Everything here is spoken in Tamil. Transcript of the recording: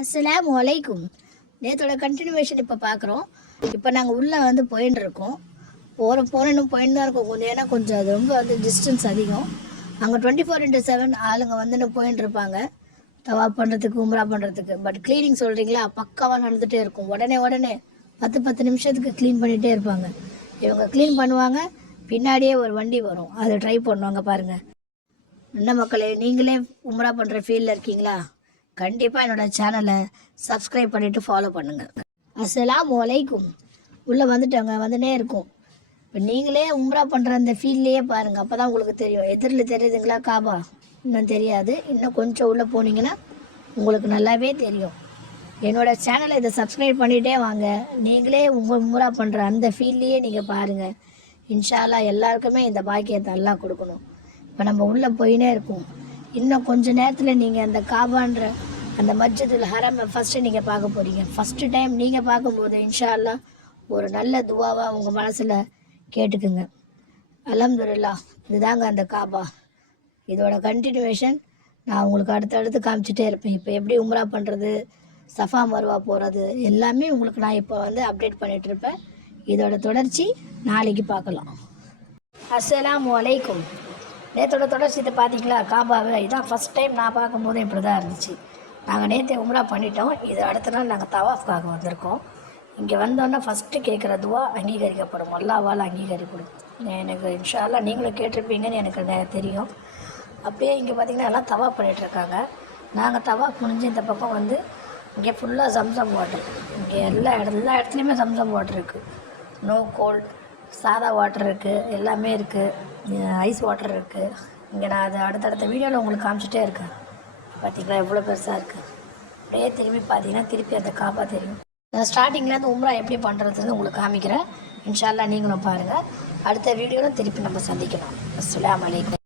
அஸ்ஸலாமு அலைக்கும். நேற்றோட கண்டினியூவேஷன் இப்போ பார்க்குறோம். இப்போ நாங்கள் உள்ளே போயின்னு இருக்கோம். போகணும் போயின்னு தான் இருக்கோம் கொஞ்சம். ஏன்னா கொஞ்சம் அது ரொம்ப டிஸ்டன்ஸ் அதிகம். அங்கே 24/7 ஆளுங்க போயின்னு இருப்பாங்க தவா பண்ணுறதுக்கு, உம்ரா பண்ணுறதுக்கு. பட் க்ளீனிங் சொல்கிறீங்களா, பக்காவாக நடந்துகிட்டே இருக்கும். உடனே 10 நிமிஷத்துக்கு க்ளீன் பண்ணிகிட்டே இருப்பாங்க. இவங்க க்ளீன் பண்ணுவாங்க, பின்னாடியே ஒரு வண்டி வரும், அதை ட்ரை பண்ணுவாங்க பாருங்கள். என்ன மக்களே, நீங்களே உம்ரா பண்ணுற ஃபீல்டில் இருக்கீங்களா? கண்டிப்பாக என்னோடய சேனலை சப்ஸ்கிரைப் பண்ணிவிட்டு ஃபாலோ பண்ணுங்கள். அஸ்ஸலாமு அலைக்கும். உள்ளே வந்துட்டே இருக்கும். இப்போ நீங்களே உம்ரா பண்ணுற அந்த ஃபீல்ட்லேயே பாருங்கள், அப்போ தான் உங்களுக்கு தெரியும். எதிரில் தெரியுதுங்களா காபா? இன்னும் தெரியாது. இன்னும் கொஞ்சம் உள்ளே போனீங்கன்னா உங்களுக்கு நல்லாவே தெரியும். என்னோடய சேனலை இதை சப்ஸ்கிரைப் பண்ணிகிட்டே வாங்க. நீங்களே உங்கள் உம்ரா பண்ணுற அந்த ஃபீல்ட்லேயே நீங்கள் பாருங்கள். இன்ஷா அல்லாஹ் எல்லாருக்குமே இந்த பாக்கியத்தை அல்லாஹ் கொடுக்கணும். இப்போ நம்ம உள்ளே போயினே இருக்கோம். இன்னும் கொஞ்சம் நேரத்தில் நீங்கள் அந்த காபான்ற அந்த மஸ்ஜிதுல் ஹரம் ஃபஸ்ட்டு நீங்கள் பார்க்க போகிறீங்க. ஃபஸ்ட்டு டைம் நீங்கள் பார்க்கும்போது இன்ஷா அல்லாஹ் ஒரு நல்ல துவாவாக உங்கள் மனசில் கேட்டுக்குங்க. அல்ஹம்துலில்லாஹ். இதுதாங்க அந்த காபா. இதோட கண்டினியூவேஷன் நான் உங்களுக்கு அடுத்தடுத்து காமிச்சிட்டே இருப்பேன். இப்போ எப்படி உம்ரா பண்ணுறது, சஃபா மர்வா போகிறது, எல்லாமே உங்களுக்கு நான் இப்போ அப்டேட் பண்ணிகிட்ருப்பேன். இதோட தொடர்ச்சி நாளைக்கு பார்க்கலாம். அஸ்ஸலாமு அலைக்கும். நேற்றோட தொடர்ச்சி இதை பார்த்தீங்களா காபாவை? இதான் ஃபஸ்ட் டைம் நான் பார்க்கும்போது இப்படி தான் இருந்துச்சு. நாங்கள் நேற்று உம்ரா பண்ணிட்டோம். இது அடுத்த நாள் நாங்கள் தவாஃப்காக வந்திருக்கோம். இங்கே வந்தோன்னே ஃபஸ்ட்டு கேட்குற துவா அங்கீகரிக்கப்படும், அல்லாஹ்வால் அங்கீகரிக்கப்படும். எனக்கு இன்ஷா அல்லாஹ் நீங்களும் கேட்டிருப்பீங்கன்னு எனக்கு தெரியும். அப்படியே இங்கே பார்த்திங்கன்னா எல்லாம் தவாஃப் பண்ணிகிட்ருக்காங்க. நாங்கள் தவாஃப் முடிஞ்சு இந்த பக்கம் இங்கே ஃபுல்லாக ஜம்சம் வாட்டர். இங்கே எல்லா இடத்துலையுமே ஜம்சம் வாட்டர் இருக்குது. நோ கோல்ட், சாதா வாட்டர் இருக்குது, எல்லாமே இருக்குது. ஐஸ் வாட்டர் இருக்குது. இங்கே நான் அது அடுத்தடுத்த வீடியோவில் உங்களுக்கு காமிச்சிட்டே இருக்கேன். பார்த்திங்களா எவ்வளோ பெருசாக இருக்குது. அப்படியே திரும்பி பார்த்தீங்கன்னா திருப்பி அந்த காபா தெரியும். நான் ஸ்டார்டிங்லேருந்து உம்ரா எப்படி பண்ணுறதுன்னு உங்களுக்கு காமிக்கிறேன். இன்ஷா அல்லாஹ் நீங்களும் பாருங்கள். அடுத்த வீடியோவில் திருப்பி நம்ம சந்திக்கலாம். அஸ்ஸலாமு அலைக்கும்.